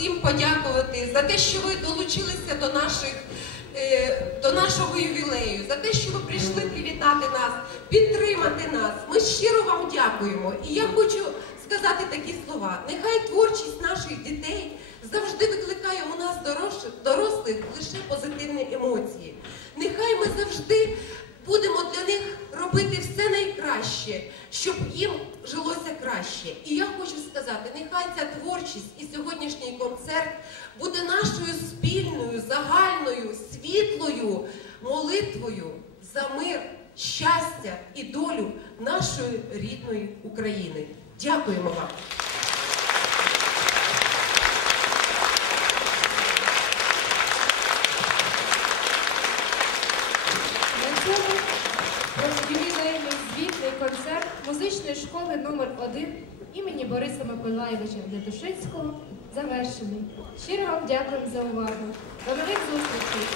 всім подякувати за те, що ви долучилися до наших. е, До нашого ювілею, за те, що ви прийшли привітати нас, підтримати нас. Ми щиро вам дякуємо. І я хочу сказати такі слова: нехай творчість наших дітей завжди викликає у нас дорослих, дорослих лише позитивні емоції. Нехай ми завжди будемо для них робити все найкраще, щоб їм жилося краще. І я хочу сказати, нехай ця творчість і сьогоднішній концерт буде нашою спільною, загальною, світлою молитвою за мир, щастя і долю нашої рідної України. Дякуємо вам. На цьому музичної школи номер 1 імені Бориса Миколаєвича Дедушинського завершений. Щиро вам дякую за увагу. До нових зустрічей!